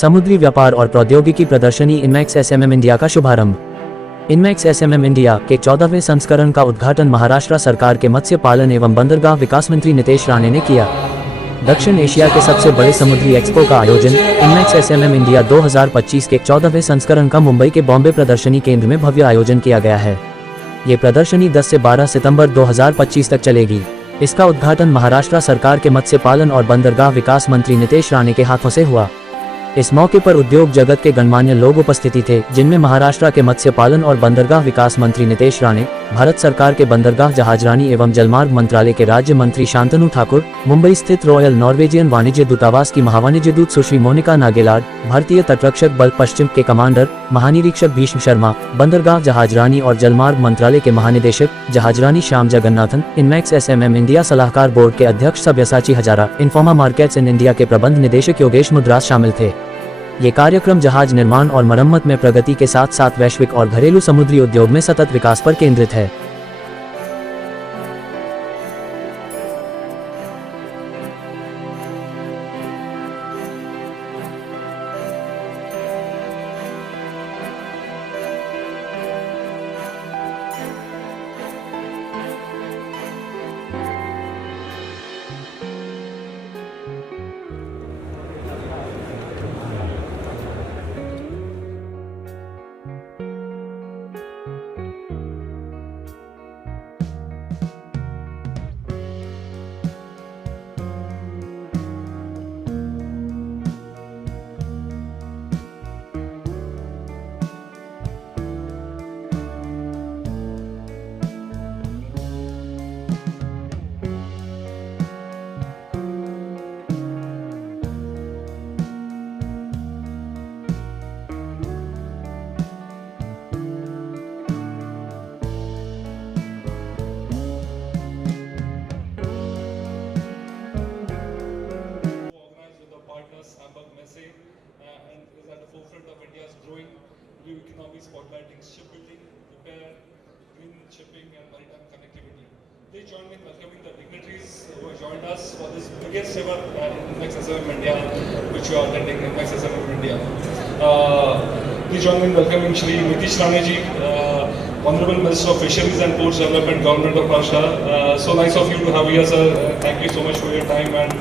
समुद्री व्यापार और प्रौद्योगिकी प्रदर्शनी इनमैक्स एसएमएम इंडिया का शुभारंभ। इनमैक्स एसएमएम इंडिया के 14वें संस्करण का उद्घाटन महाराष्ट्र सरकार के मत्स्य पालन एवं बंदरगाह विकास मंत्री नितेश राणे ने किया। दक्षिण एशिया के सबसे बड़े समुद्री एक्सपो का आयोजन इनमैक्स एसएमएम इंडिया 2025 के 14वें संस्करण का मुंबई के बॉम्बे प्रदर्शनी केंद्र में भव्य आयोजन किया गया है। ये प्रदर्शनी 10 से 12 सितंबर 2025 तक चलेगी। इसका उद्घाटन महाराष्ट्र सरकार के मत्स्य पालन और बंदरगाह विकास मंत्री नितेश राणे के हाथों से हुआ। इस मौके पर उद्योग जगत के गणमान्य लोग उपस्थिति थे, जिनमें महाराष्ट्र के मत्स्य पालन और बंदरगाह विकास मंत्री नितेश राणे, भारत सरकार के बंदरगाह जहाजरानी एवं जलमार्ग मंत्रालय के राज्य मंत्री शांतनु ठाकुर, मुंबई स्थित रॉयल नॉर्वेजियन वाणिज्य दूतावास की महावाणिज्य दूत सुश्री मोनिका नागेलाड, भारतीय तटरक्षक बल पश्चिम के कमांडर महानिरीक्षक भीष्म शर्मा, बंदरगाह जहाजरानी और जलमार्ग मंत्रालय के महानिदेशक जहाजरानी श्याम जगन्नाथन, इनमैक्स एसएमएम इंडिया सलाहकार बोर्ड के अध्यक्ष सब्यसाची हजारा, इन्फोमा मार्केट्स इन इंडिया के प्रबंध निदेशक योगेश मुद्रास शामिल थे। ये कार्यक्रम जहाज निर्माण और मरम्मत में प्रगति के साथ साथ वैश्विक और घरेलू समुद्री उद्योग में सतत विकास पर केंद्रित है। New economy spotlighting shipbuilding, repair, green shipping and maritime connectivity. They join me in welcoming the dignitaries who have joined us for this biggest ever INMEX SMM India, which we are attending INMEX SMM India. Please join me in welcoming Shri Nitish Rane ji, Honorable Minister of Fisheries and Ports Development, Government of Maharashtra. So nice of you to have here, sir. Thank you so much for your time, and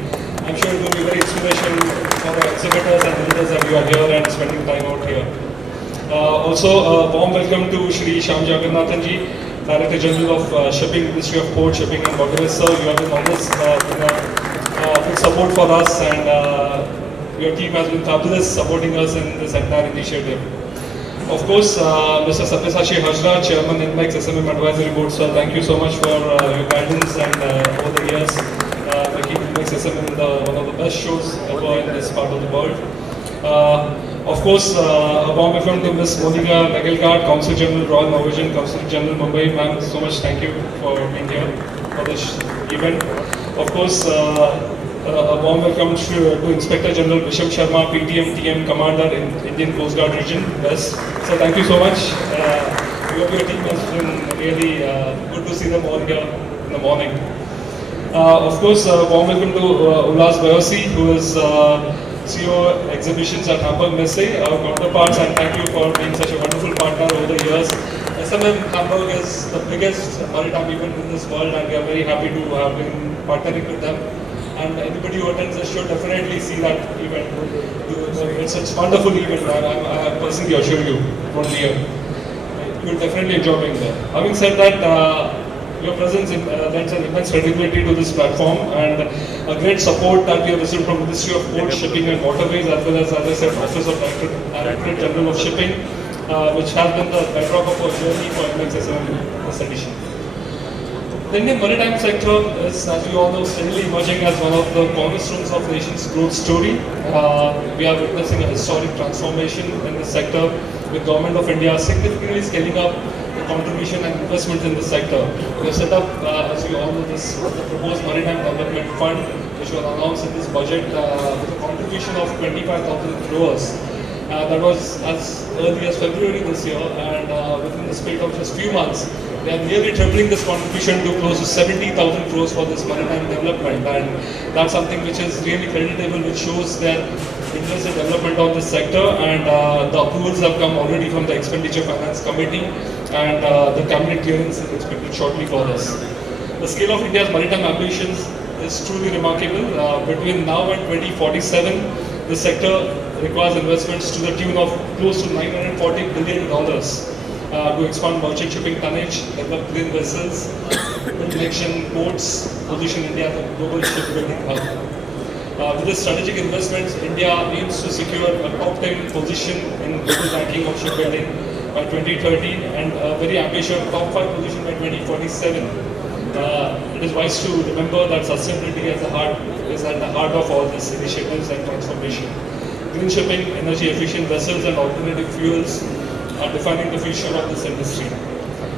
I'm sure it will be very inspirational for the exhibitors and visitors that you are here and spending time out here. Also, a warm welcome to Shri Shyam Jagannathan ji, Director General of Shipping, Ministry of Port, Shipping and Waterways. Sir, you have been always full support for us, and your team has been fabulous supporting us in this entire initiative. Of course, Mr. Sabyasachi Hajra, Chairman INMEX SMM Advisory Board. Sir, thank you so much for your guidance and over the years making INMEX SMM one of the best shows ever in this part of the world. Of course, a warm welcome to Ms. Monika Nagelkar, Consul General, Royal Norwegian Consul General, Mumbai. Ma'am, so much thank you for being here for this event. Of course, a warm welcome to Inspector General Bishop Sharma, PTM, TM Commander in Indian Coast Guard Region, West. So thank you so much. You and your team has been really good to see them all here in the morning. Of course, a warm welcome to Ullas Bayosi, who is CEO Exhibitions at Hamburg Messe, our counterparts, and thank you for being such a wonderful partner over the years. SMM Hamburg is the biggest maritime event in this world, and we are very happy to have been partnering with them. And anybody who attends this should definitely see that event. It's a wonderful event. I personally assure you, from here, you'll definitely enjoy being there. Having said that, your presence lends an immense credibility to this platform, and a great support that we have received from Ministry of Port, Shipping and Waterways, as well as I said, Office of Directorate General of Shipping, which has been the bedrock of our journey for INMEX SMM this edition. The Indian maritime sector is, as we all know, steadily emerging as one of the cornerstones of the nation's growth story. We are witnessing a historic transformation in this sector, with Government of India significantly scaling up the contribution and investment in this sector. We have set up, as we all know, the proposed Maritime Development Fund, which was announced in this budget with a contribution of 25,000 crores. That was as early as February this year, and within the space of just few months, They are nearly tripling this contribution to close to 70,000 crores for this maritime development, and that's something which is really creditable, which shows their interest in development of this sector. And the approvals have come already from the Expenditure Finance Committee, and the cabinet clearance is expected shortly for this. The scale of India's maritime ambitions is truly remarkable. Between now and 2047, the sector requires investments to the tune of close to $940 billion to expand merchant shipping tonnage, develop clean vessels, build connection ports, position India as a global shipbuilding hub. With this strategic investments, India aims to secure a top 10 position in global ranking of shipbuilding by 2030 and a very ambitious top 5 position by 2047. It is wise to remember that sustainability is at the heart of all these initiatives and transformation. Green shipping, energy efficient vessels and alternative fuels are defining the future of this industry.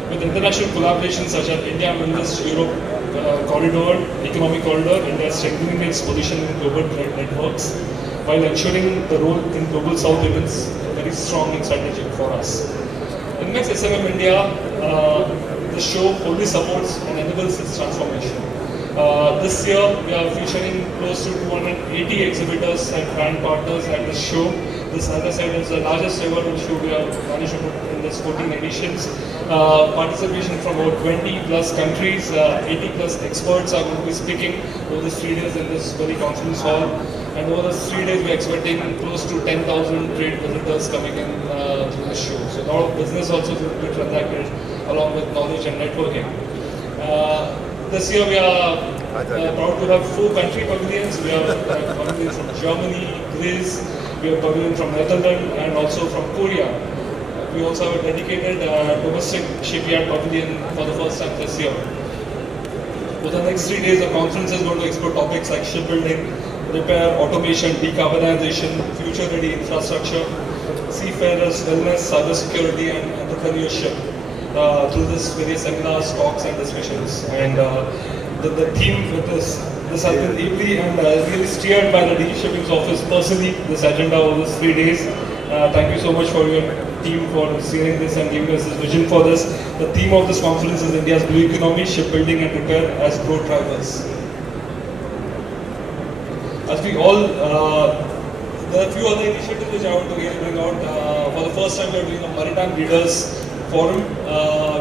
With international collaborations such as India Middle East Europe economic corridor, India is strengthening its position in global trade networks while ensuring the role in global south remains very strong and strategic for us. In next SMM India, the show fully supports and enables its transformation. This year, we are featuring close to 280 exhibitors and brand partners at this show. This, as I said, is the largest ever show we have managed to put in this 14 editions. Participation from over 20 plus countries, 80 plus experts are going to be speaking over these 3 days in this very conference hall. And over the 3 days, we are expecting close to 10,000 trade visitors coming in through the show. So a lot of business also will be transacted along with knowledge and networking. This year we are proud to have 4 country pavilions. We have pavilions from Germany, Greece, we have pavilion from Netherlands and also from Korea. We also have a dedicated domestic shipyard pavilion for the first time this year. For the next 3 days, the conference is going to explore topics like shipbuilding, repair, automation, decarbonization, future-ready infrastructure, seafarers, wellness, cybersecurity and entrepreneurship. Through this various seminars, talks and discussions. And the theme with this has been ably and really steered by the DG Shipping's office personally, this agenda over these 3 days. Thank you so much for your team for steering this and giving us this vision for this. The theme of this conference is India's blue economy, shipbuilding and repair as growth drivers. As we all, there are a few other initiatives which I want to really bring out. For the first time we are doing a Maritime Leaders Forum,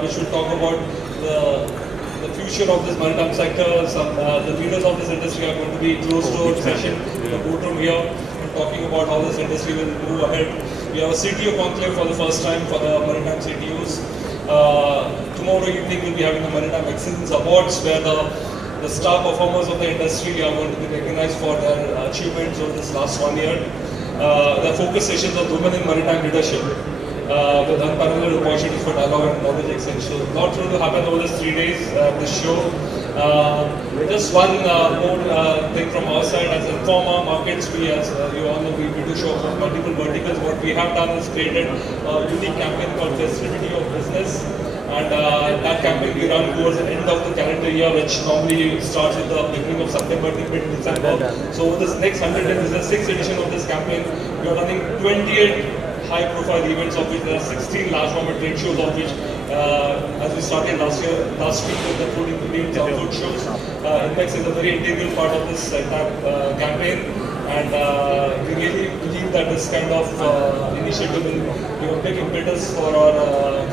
which will talk about the future of this maritime sector. The leaders of this industry are going to be close to a session in the boardroom here and talking about how this industry will move ahead. We have a CTO conclave for the first time for the maritime CTOs. Tomorrow evening we'll be having the Maritime Excellence Awards where the star performers of the industry are going to be recognized for their achievements over this last 1 year. The focus sessions of women in maritime leadership. With unparalleled opportunities for dialogue and knowledge exchange. So, lots going to happen over these 3 days this show. Just one more thing from our side, as Informa Markets, we as you all know, we do show across multiple verticals. What we have done is created a unique campaign called Festivity of Business. And that campaign we run towards the end of the calendar year, which normally starts at the beginning of September till mid-December. So over this next 100 days, this is the 6th edition of this campaign. We are running 28 high-profile events, of which there are 16 large format trade shows, of which, as we started last week with the food ingredients and food shows, Index is a very integral part of this entire campaign, and we really believe that this kind of initiative will give a big impetus for our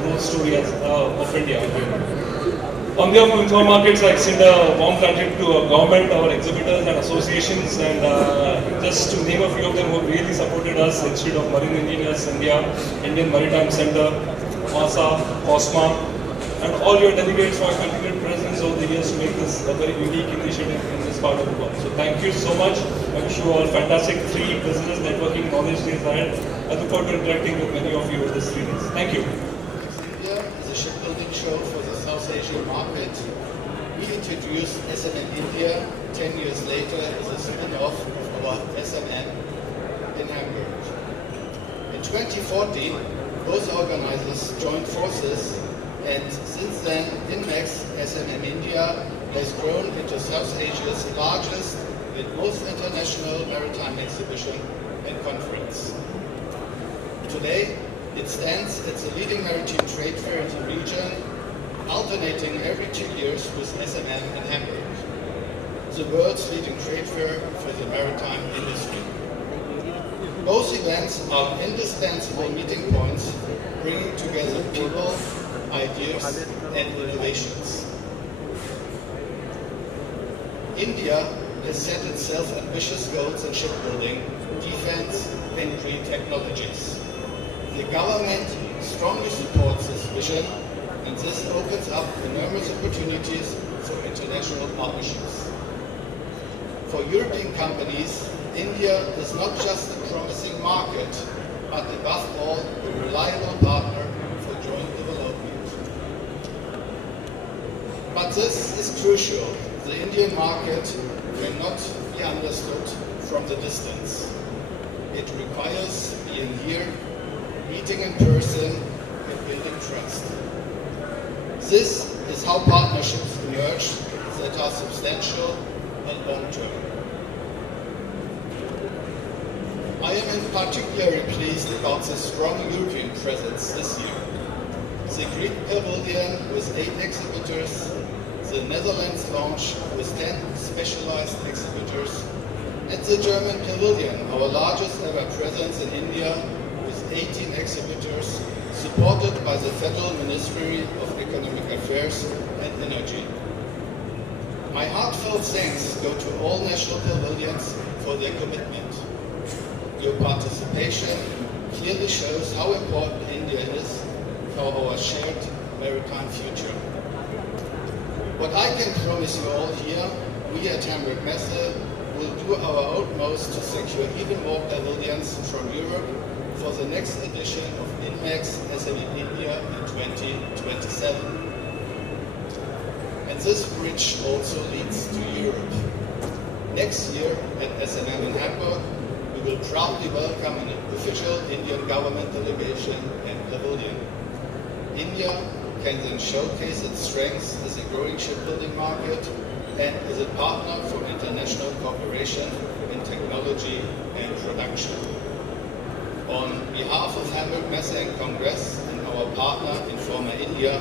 growth story of India. On behalf of Informa Markets, I extend a warm gratitude to our government, our exhibitors and associations, and just to name a few of them who really supported us: Institute of Marine Engineers India, Indian Maritime Center, MASA, COSMA, and all your delegates for your continued presence over the years to make this a very unique initiative in this part of the world. So thank you so much. I wish you all fantastic 3 business networking knowledge days ahead. I look forward to interacting with many of you over these 3 days. Thank you. India is a shipbuilding show for the South Asian market. We introduced SMM India 10 years later as a spin-off of our SMM in Hamburg. In 2014, both organizers joined forces, and since then, INMEX SMM India has grown into South Asia's largest and most international maritime exhibition and conference. Today, it stands as the leading maritime trade fair in the region alternating every 2 years with SMM in Hamburg, the world's leading trade fair for the maritime industry. Both events are indispensable meeting points, bringing together people, ideas, and innovations. India has set itself ambitious goals in shipbuilding, defense, and green technologies. The government strongly supports this vision, and this opens up enormous opportunities for international partnerships. For European companies, India is not just a promising market, but above all, a reliable partner for joint development. But this is crucial. The Indian market cannot be understood from the distance. It requires being here, meeting in person, and building trust. This is how partnerships emerge that are substantial and long-term. I am in particular pleased about the strong European presence this year. The Greek Pavilion with 8 exhibitors, the Netherlands launch with 10 specialized exhibitors, and the German Pavilion, our largest ever presence in India, with 18 exhibitors, supported by the Federal Ministry of Economic Affairs and Energy. My heartfelt thanks go to all national pavilions for their commitment. Your participation clearly shows how important India is for our shared maritime future. What I can promise you all here, we at Hamburg Messe will do our utmost to secure even more pavilions from Europe for the next edition of INMEX SME India in 2027. And this bridge also leads to Europe. Next year at SMM in Hamburg, we will proudly welcome an official Indian government delegation and pavilion. India can then showcase its strengths as a growing shipbuilding market and as a partner for international cooperation in technology and production. On behalf of Hamburg Messe and Congress and our partner in former India,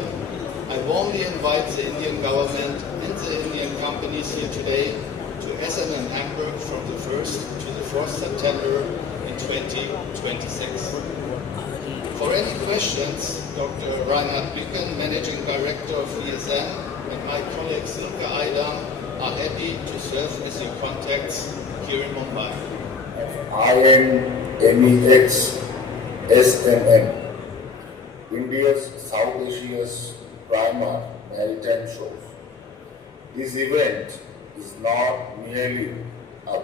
I warmly invite the Indian government and the Indian companies here today to SMM Hamburg from the 1st to the 4th September in 2026. For any questions, Dr. Reinhard Bücken, Managing Director of ESM, and my colleague Silke Aydam are happy to serve as your contacts here in Mumbai. INMEX SMM, India's South Asia's primer maritime show. This event is not merely a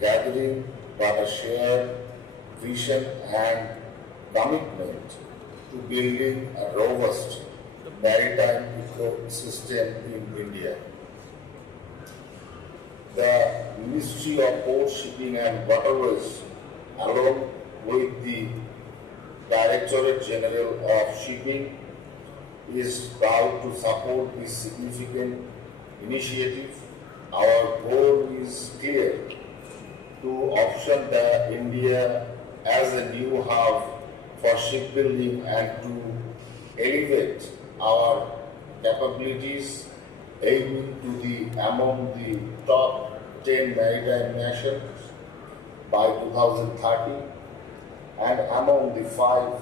gathering but a shared vision and commitment to building a robust maritime ecosystem in India. The Ministry of Port, Shipping and Waterways, along with the Directorate General of Shipping, is proud to support this significant initiative. Our goal is clear: to option the India as a new hub for shipbuilding and to elevate our capabilities, aiming to be among the top 10 maritime nations by 2030 and among the 5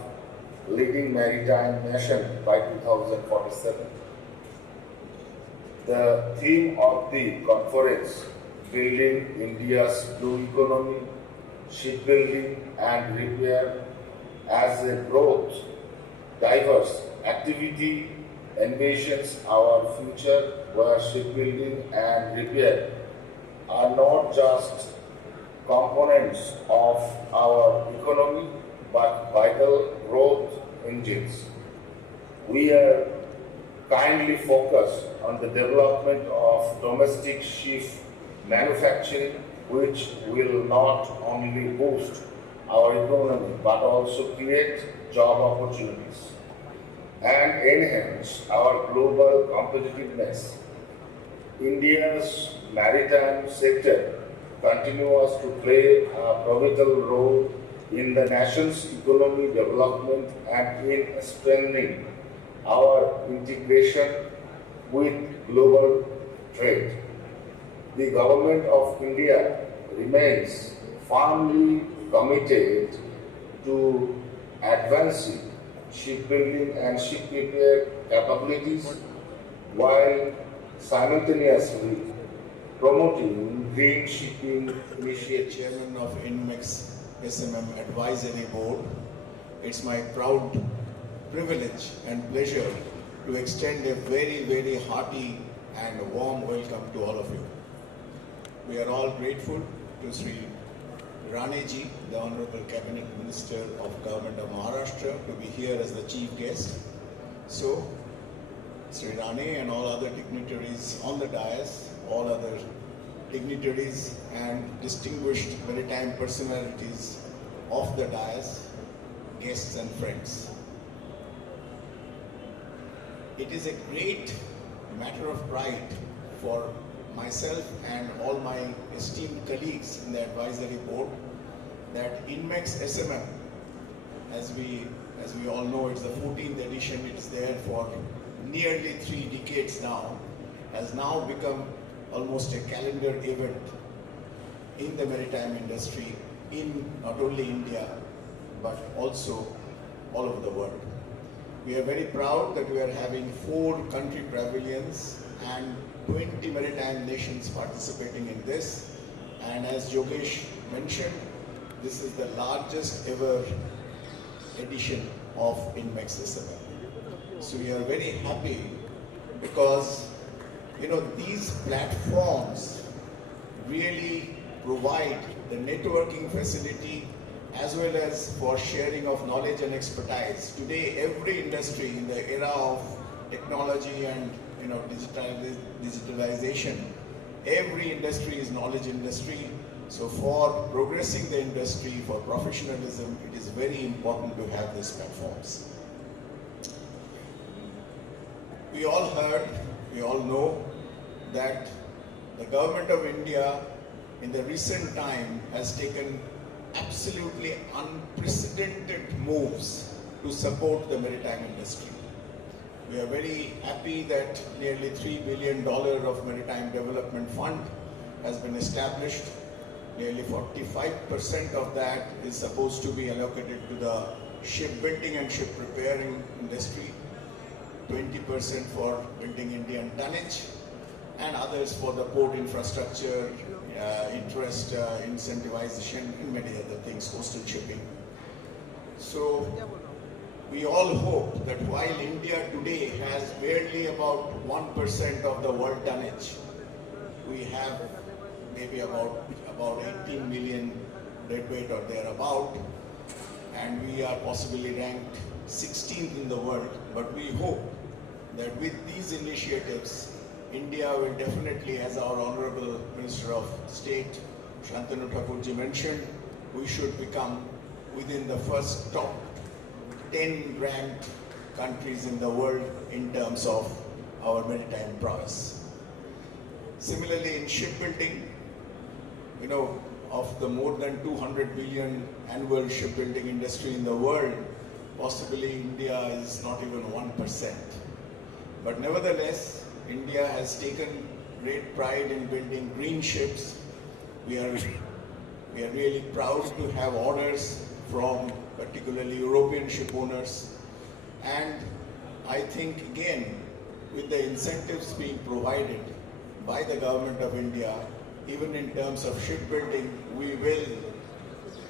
leading maritime nations by 2047. The theme of the conference, Building India's Blue Economy, Shipbuilding and Repair as a growth, diverse activity, envisions our future where shipbuilding and repair are not just components of our economy but vital growth engines. We are kindly focused on the development of domestic ship manufacturing, which will not only boost our economy but also create job opportunities and enhance our global competitiveness. India's maritime sector continues to play a pivotal role in the nation's economic development and in strengthening our integration with global trade. The Government of India remains firmly committed to advancing shipbuilding and ship repair capabilities while simultaneously promoting green shipping initiatives. Chairman of INMEX SMM Advisory Board, it's my proud privilege and pleasure to extend a very, very hearty and warm welcome to all of you. We are all grateful to Sri Raneji, the Honorable Cabinet Minister of Government of Maharashtra, to be here as the chief guest. So, Sri Rane and all other dignitaries on the dais, all other dignitaries and distinguished maritime personalities of the dais, guests and friends. It is a great matter of pride for myself and all my esteemed colleagues in the advisory board that INMEX SMM, as we all know, it's the 14th edition, it's there for nearly 3 decades now, has now become almost a calendar event in the maritime industry in not only India but also all over the world. We are very proud that we are having 4 country pavilions and 20 maritime nations participating in this, and as Yogesh mentioned, this is the largest ever edition of INMEX SMM. So we are very happy because these platforms really provide the networking facility as well as for sharing of knowledge and expertise. Today, every industry in the era of technology and digitalization, every industry is knowledge industry. So for progressing the industry, for professionalism, it is very important to have these platforms. We all heard, we all know that the Government of India in the recent time has taken absolutely unprecedented moves to support the maritime industry. We are very happy that nearly $3 billion of Maritime Development Fund has been established. Nearly 45% of that is supposed to be allocated to the shipbuilding and ship repairing industry, 20% for building Indian tonnage, and others for the port infrastructure, interest incentivization, and many other things, coastal shipping. So we all hope that while India today has barely about 1% of the world tonnage, we have maybe about 18 million deadweight or thereabout, and we are possibly ranked 16th in the world. But we hope that with these initiatives, India will definitely, as our Honorable Minister of State, Shantanu Thakurji mentioned, we should become within the first top 10 ranked countries in the world in terms of our maritime prowess. Similarly, in shipbuilding, of the more than 200 billion annual shipbuilding industry in the world, possibly India is not even 1%. But nevertheless, India has taken great pride in building green ships. We are really proud to have orders from particularly European ship owners. And I think again, with the incentives being provided by the Government of India, even in terms of shipbuilding, we will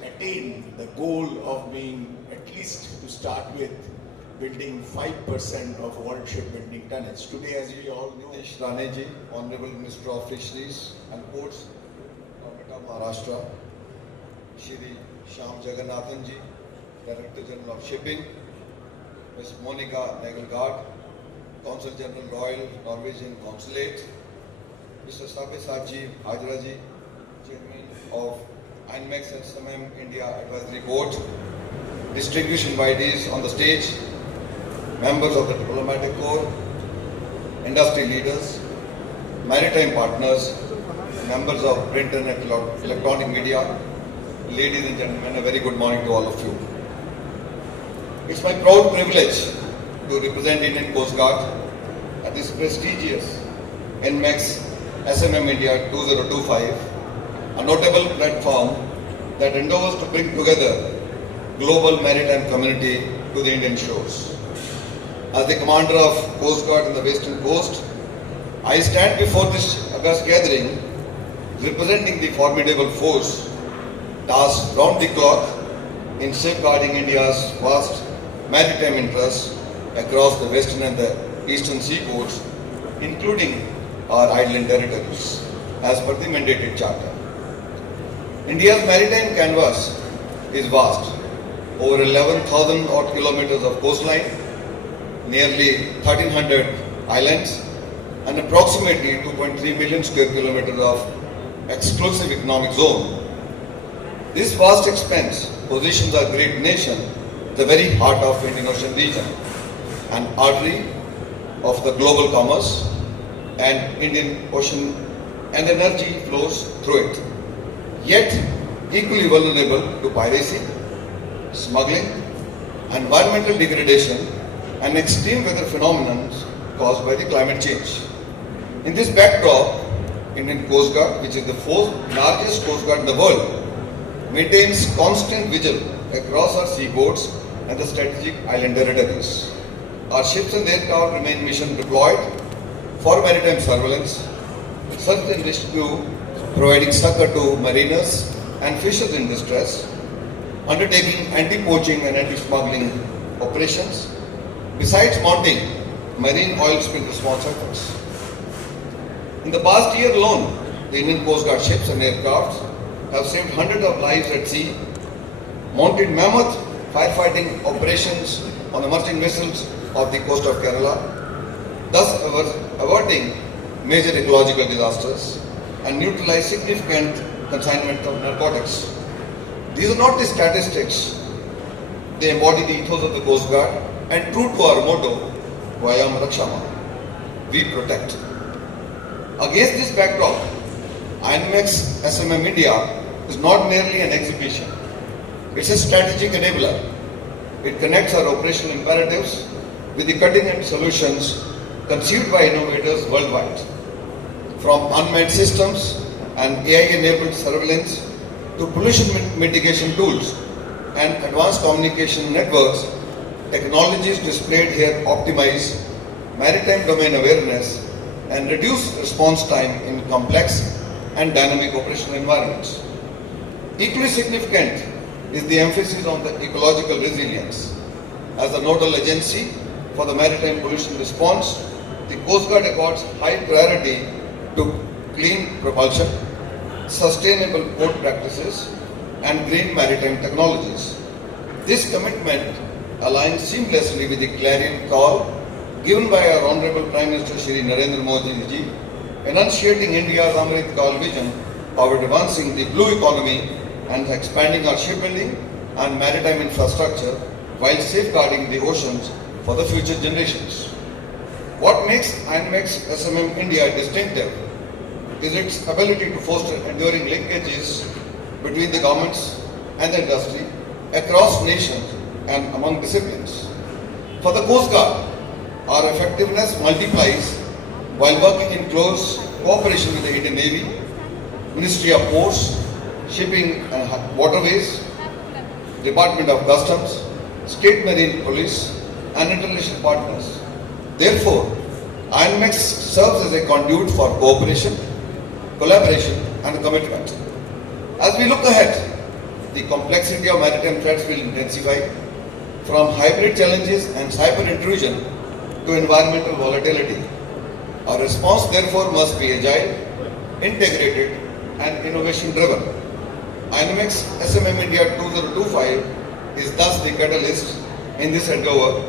attain the goal of being, at least to start with, building 5% of world shipbuilding tonnage. Today, as we all know, Raneji, Honorable Minister of Fisheries and Ports, Government of Maharashtra, Shri Shyam Jagannathanji, Director General of Shipping, Ms. Monica Nagelgaard, Consul General Royal Norwegian Consulate, Mr. Sabyasachi Hajraji, Chairman of INMEX SMM India Advisory Board, distinguished invitees on the stage, members of the diplomatic corps, industry leaders, maritime partners, members of print and electronic media, ladies and gentlemen, a very good morning to all of you. It's my proud privilege to represent Indian Coast Guard at this prestigious NMAX SMM India 2025, a notable platform that endeavors to bring together global maritime community to the Indian shores. As the commander of Coast Guard in the Western Coast, I stand before this august gathering representing the formidable force tasked round the clock in safeguarding India's vast maritime interests across the western and the eastern seaports, including our island territories, as per the mandated charter. India's maritime canvas is vast, over 11,000 odd kilometers of coastline, nearly 1,300 islands, and approximately 2.3 million square kilometers of exclusive economic zone. This vast expanse positions our great nation at the very heart of Indian Ocean region, an artery of the global commerce, and Indian Ocean and energy flows through it. Yet equally vulnerable to piracy, smuggling, environmental degradation, and extreme weather phenomena caused by the climate change. In this backdrop, Indian Coast Guard, which is the fourth largest coast guard in the world, maintains constant vigil across our seaports and the strategic island territories. Our ships and aircraft remain mission deployed for maritime surveillance, search and rescue, providing succor to mariners and fishers in distress, undertaking anti-poaching and anti-smuggling operations, besides mounting marine oil spill response efforts. In the past year alone, the Indian Coast Guard ships and aircrafts have saved hundreds of lives at sea, mounted mammoth firefighting operations on emerging vessels off the coast of Kerala, thus averting major ecological disasters and neutralized significant consignment of narcotics. These are not the statistics. They embody the ethos of the Coast Guard and true to our motto, Vayam Rakshama, we protect. Against this backdrop, INMAX SMM India is not merely an exhibition. It's a strategic enabler. It connects our operational imperatives with the cutting-edge solutions conceived by innovators worldwide. From unmanned systems and AI-enabled surveillance to pollution mitigation tools and advanced communication networks, technologies displayed here optimize maritime domain awareness and reduce response time in complex and dynamic operational environments. Equally significant is the emphasis on the ecological resilience. As the nodal agency for the maritime pollution response, the Coast Guard accords high priority to clean propulsion, sustainable port practices, and green maritime technologies. This commitment aligns seamlessly with the clarion call given by our Honorable Prime Minister Shri Narendra Modi ji, enunciating India's Amrit Kal vision of advancing the blue economy and expanding our shipbuilding and maritime infrastructure while safeguarding the oceans for the future generations. What makes INMAX SMM India distinctive is its ability to foster enduring linkages between the governments and the industry across nations and among disciplines. For the Coast Guard, our effectiveness multiplies while working in close cooperation with the Indian Navy, Ministry of Ports, Shipping and Waterways, Department of Customs, State Marine Police, and international partners. Therefore, INMAX serves as a conduit for cooperation, collaboration, and commitment. As we look ahead, the complexity of maritime threats will intensify, from hybrid challenges and cyber intrusion to environmental volatility. Our response, therefore, must be agile, integrated, and innovation-driven. INMAX SMM India 2025 is thus the catalyst in this endeavor,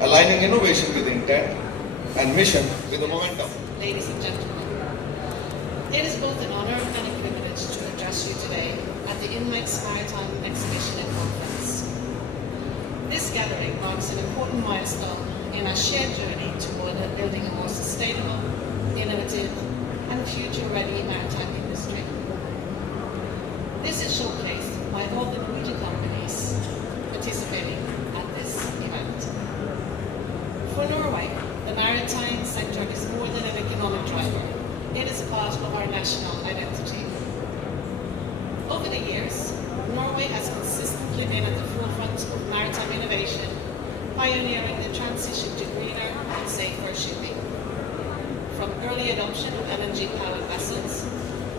aligning innovation with intent and mission with the momentum. Ladies and gentlemen, it is both an honor and a privilege to address you today at the INMAX Maritime Exhibition and Conference. This gathering marks an important milestone in our shared journey toward building a more sustainable, innovative, and future-ready maritime industry. This is showcased by all the Norwegian companies participating at this event. pioneering the transition to greener and safer shipping. From early adoption of LNG-powered vessels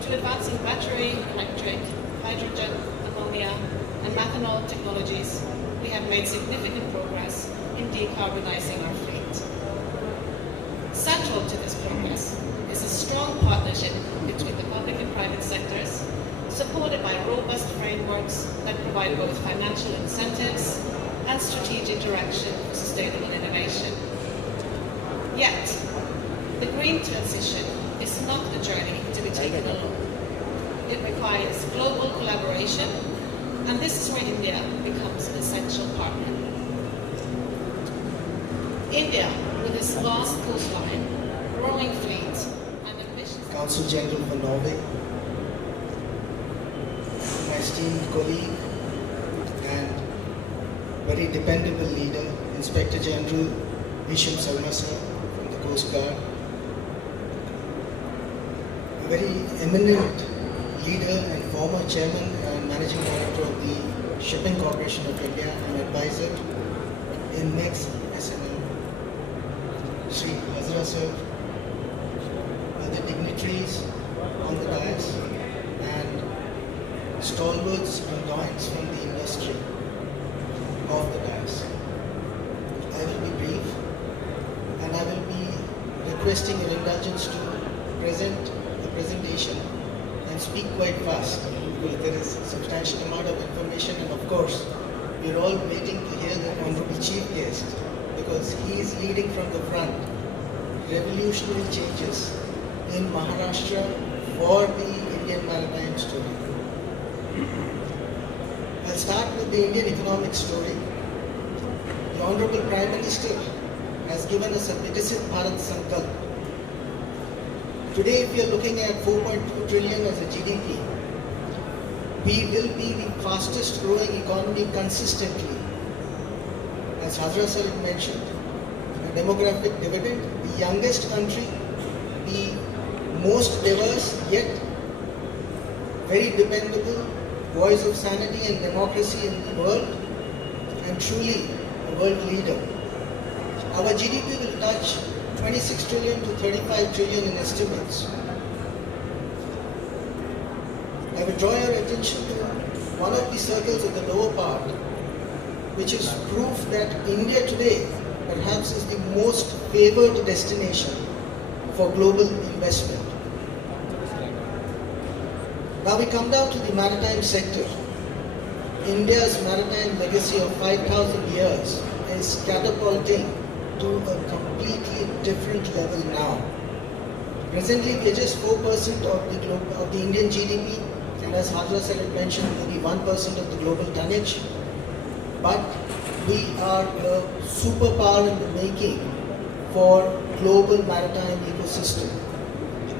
to advancing battery, electric, hydrogen, ammonia, and methanol technologies, we have made significant progress in decarbonizing our fleet. Central to this progress is a strong partnership between the public and private sectors, supported by robust frameworks that provide both financial incentives and strategic direction for sustainable innovation. Yet, the green transition is not a journey to be taken alone. It requires global collaboration, and this is where India becomes an essential partner. India, with its vast coastline, growing fleet, and ambitious Consul General for Norway, my esteemed colleague and very dependable leader, Inspector General Visham Sarma sir from the Coast Guard, a very eminent leader and former chairman and managing director of the Shipping Corporation of India and advisor in MEX SMM, Sri Hazra sir, other dignitaries on the dais, and stalwarts and doyens from the industry of the dais. I will be brief, and I will be requesting your indulgence to present the presentation and speak quite fast, because there is a substantial amount of information, and of course we are all waiting to hear the Honorable Chief Guest, because he is leading from the front revolutionary changes in Maharashtra for the Indian maritime story. I'll start with the Indian economic story. The Honorable Prime Minister has given us a Viksit Bharat Sankalp. Today, if we are looking at 4.2 trillion as a GDP, we will be the fastest growing economy consistently. As Hazra sir mentioned, a demographic dividend, the youngest country, the most diverse yet very dependable voice of sanity and democracy in the world, and truly a world leader. Our GDP will touch 26 trillion to 35 trillion in estimates. I will draw your attention to one of the circles at the lower part, which is proof that India today perhaps is the most favored destination for global investment. Now we come down to the maritime sector. India's maritime legacy of 5,000 years is catapulting to a completely different level now. Presently, we are just 4% of the Indian GDP, and as Hazra said, it mentioned maybe 1% of the global tonnage. But we are a superpower in the making for global maritime ecosystem.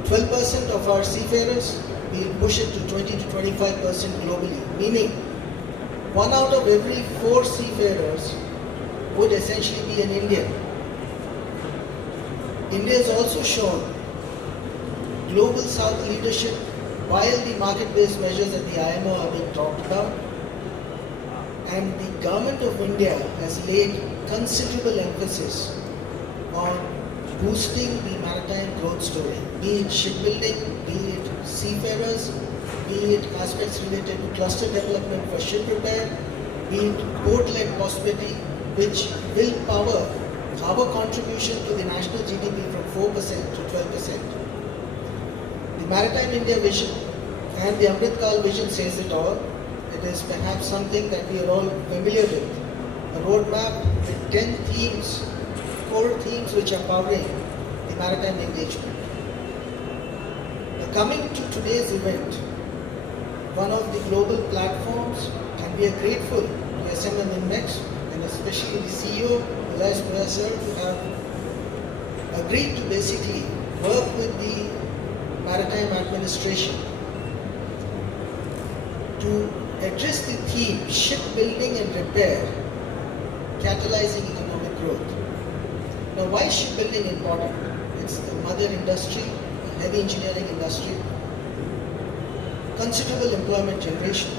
12% of our seafarers, we'll push it to 20 to 25% globally, meaning 1 out of every 4 seafarers would essentially be an Indian. India has also shown global South leadership while the market-based measures at the IMO are being talked about, and the government of India has laid considerable emphasis on boosting the maritime growth story, be it shipbuilding, be it seafarers, be it aspects related to cluster development for ship repair, be it port-led prosperity, which will power our contribution to the national GDP from 4% to 12%. The Maritime India vision and the Amrit Kal vision says it all. It is perhaps something that we are all familiar with. A roadmap with 10 themes, core themes which are powering the maritime engagement. Now, coming to today's event, one of the global platforms, and we are grateful to SMM Index and especially the CEO, Elias Professor, to have agreed to basically work with the Maritime Administration to address the theme shipbuilding and repair, catalyzing economic growth. Now, why is shipbuilding important? It's the mother industry, the heavy engineering industry, considerable employment generation.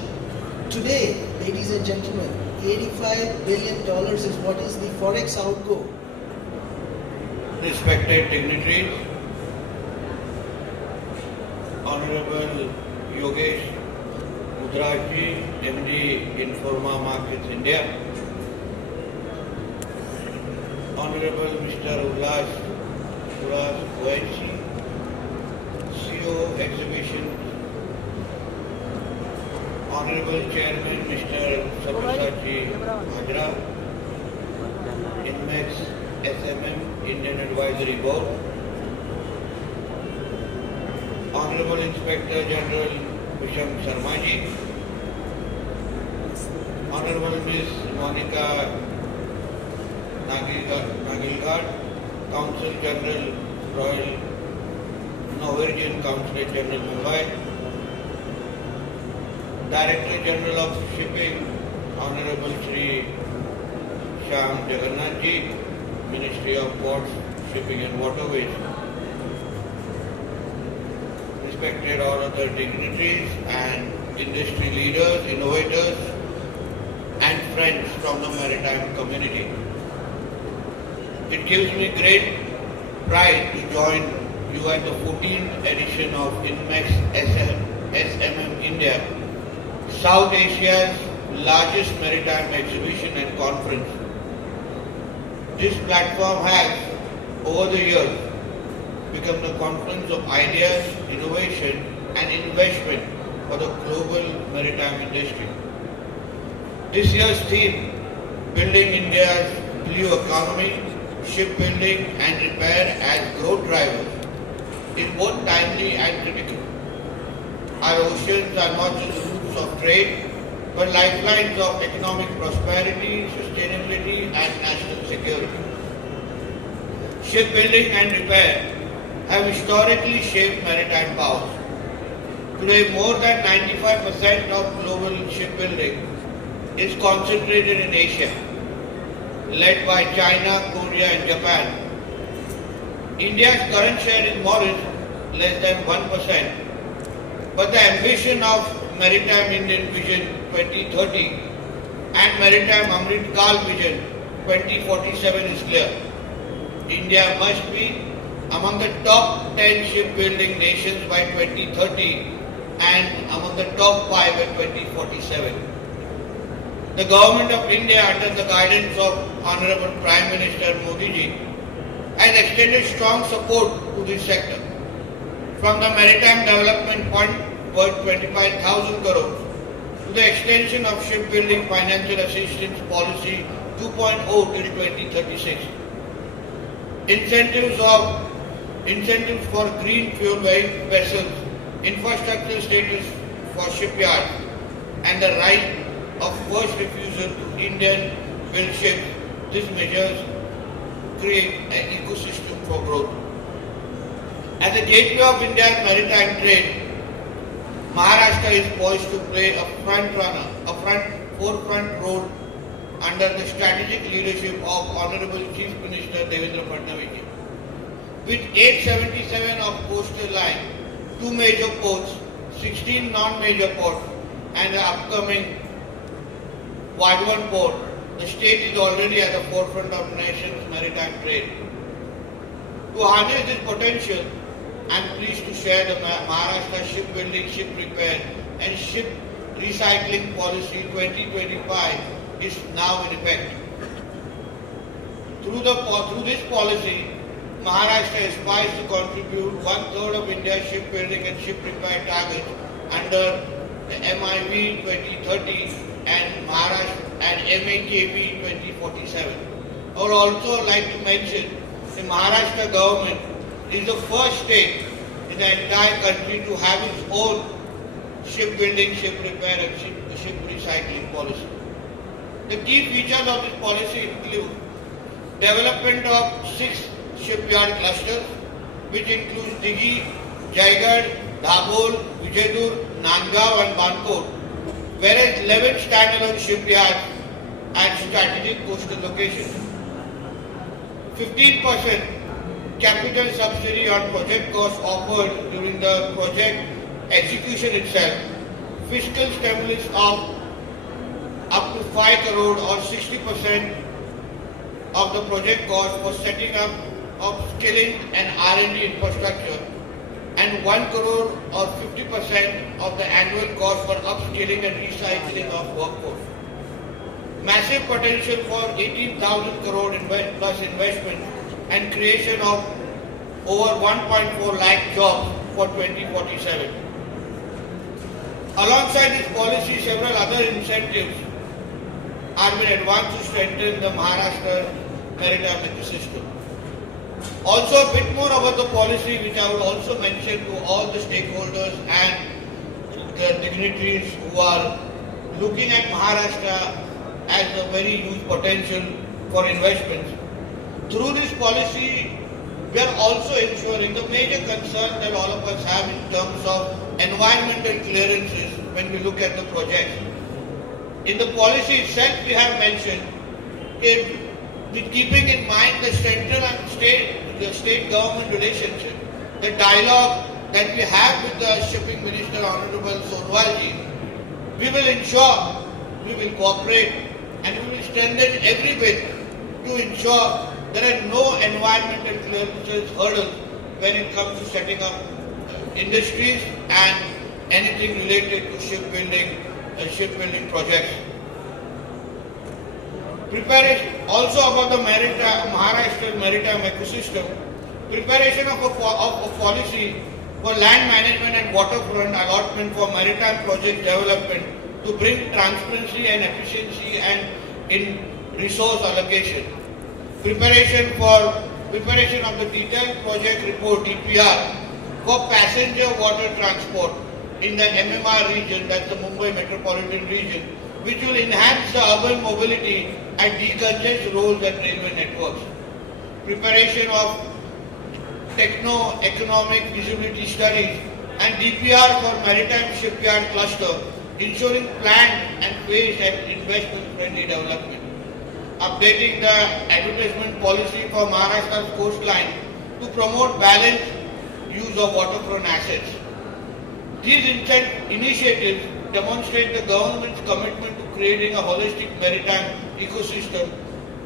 Today, ladies and gentlemen, $85 billion is what is the forex outgo. Respected dignitaries, Honorable Yogesh Mudraji, MD Informa Markets India, Honorable Mr. Ullas ONC, CEO Exhibition, Honorable Chairman Mr. Sabyasachi Hajra, INMEX SMM Indian Advisory Board, Honorable Inspector General Visham Sharmaji, Honorable Ms. Monica Nagilgard, Counsel General Royal Norwegian Consulate General Mumbai, Director General of Shipping, Honorable Shri Shyam Jagannath Ji, Ministry of Ports, Shipping and Waterways, respected all other dignitaries and industry leaders, innovators and friends from the maritime community. It gives me great pride to join you at the 14th edition of INMEX SMM India, South Asia's largest maritime exhibition and conference. This platform has, over the years, become the confluence of ideas, innovation and investment for the global maritime industry. This year's theme, Building India's Blue Economy, Shipbuilding and Repair as Growth Drivers, is both timely and critical. Our oceans are not just routes of trade, but lifelines of economic prosperity, sustainability and national security. Shipbuilding and repair have historically shaped maritime powers. Today, more than 95% of global shipbuilding is concentrated in Asia, led by China, Korea and Japan. India's current share is modest, less than 1%, but the ambition of Maritime Indian Vision 2030 and Maritime Amrit Kal Vision 2047 is clear. India must be among the top 10 shipbuilding nations by 2030 and among the top 5 by 2047. The Government of India, under the guidance of Honorable Prime Minister Modi ji, has extended strong support to this sector. From the Maritime Development Fund worth 25,000 crores to the extension of Shipbuilding Financial Assistance Policy 2.0 till 2036. Incentives for green fuel vessels, infrastructure status for shipyards, and the right of first refusal to Indian built ships. These measures create an ecosystem for growth. As a gateway of India's maritime trade, Maharashtra is poised to play a forefront role under the strategic leadership of Honorable Chief Minister Devendra Fadnavis. With 877 of coastal line, 2 major ports, 16 non-major ports, and the upcoming Vadhavan port, the state is already at the forefront of the nation's maritime trade. To harness this potential, I am pleased to share the Maharashtra Shipbuilding, Ship Repair and Ship Recycling Policy 2025 is now in effect. Through this policy, Maharashtra aspires to contribute 1/3 of India's shipbuilding and ship repair targets under the MIV 2030 and MAKV 2047. I would also like to mention the Maharashtra government is the first state in the entire country to have its own shipbuilding, ship repair and ship recycling policy. The key features of this policy include development of 6 shipyard clusters, which includes Dighi, Jaigarh, Dabhol, Vijaydur, Nandgaon and Banpur, whereas 11 standalone shipyards at strategic coastal locations. 15% capital subsidy on project costs offered during the project execution itself. Fiscal stimulus of up up to 5 crore or 60% of the project cost for setting up upskilling and R&D infrastructure, and 1 crore or 50% of the annual cost for upskilling and recycling of workforce. Massive potential for 18,000 crore plus investment and creation of over 1.4 lakh jobs for 2047. Alongside this policy, several other incentives are being advanced to strengthen the Maharashtra maritime ecosystem. Also, a bit more about the policy, which I would also mention to all the stakeholders and the dignitaries who are looking at Maharashtra as a very huge potential for investments. Through this policy, we are also ensuring the major concern that all of us have in terms of environmental clearances when we look at the project. In the policy itself, we have mentioned, with keeping in mind the central and state government relationship, the dialogue that we have with the Shipping Minister, Honorable Sonwalji, we will ensure, we will cooperate, and we will strengthen every bit to ensure there are no environmental clearances hurdles when it comes to setting up industries and anything related to shipbuilding projects. Preparation also about the Maharashtra maritime ecosystem. Preparation of a policy for land management and waterfront allotment for maritime project development to bring transparency and efficiency and in resource allocation. Preparation of the detailed project report (DPR) for passenger water transport in the MMR region, that's the Mumbai metropolitan region, which will enhance the urban mobility and decongest roads and railway networks. Preparation of techno-economic feasibility studies and DPR for maritime shipyard cluster, ensuring planned and phased and investment-friendly development. Updating the advertisement policy for Maharashtra's coastline to promote balanced use of waterfront assets. These initiatives demonstrate the government's commitment to creating a holistic maritime ecosystem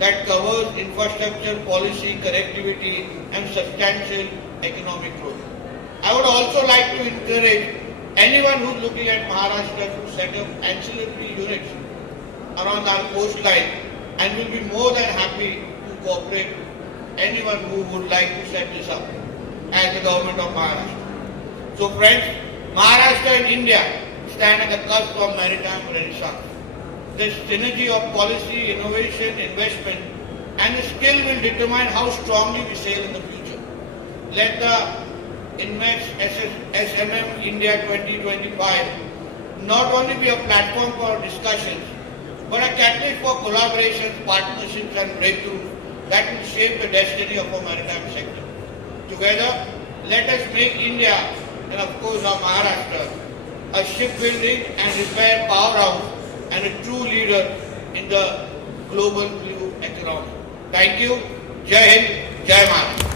that covers infrastructure, policy, connectivity, and substantial economic growth. I would also like to encourage anyone who is looking at Maharashtra to set up ancillary units around our coastline, and will be more than happy to cooperate with anyone who would like to set this up as the government of Maharashtra. So friends, Maharashtra and India stand at the cusp of maritime renaissance. The synergy of policy, innovation, investment, and skill will determine how strongly we sail in the future. Let the INMEX SMM India 2025 not only be a platform for discussions, but a catalyst for collaborations, partnerships, and breakthroughs that will shape the destiny of our maritime sector. Together, let us make India, and of course our Maharashtra, a shipbuilding and repair powerhouse and a true leader in the global blue economy. Thank you. Jai Hind, Jai Maharashtra.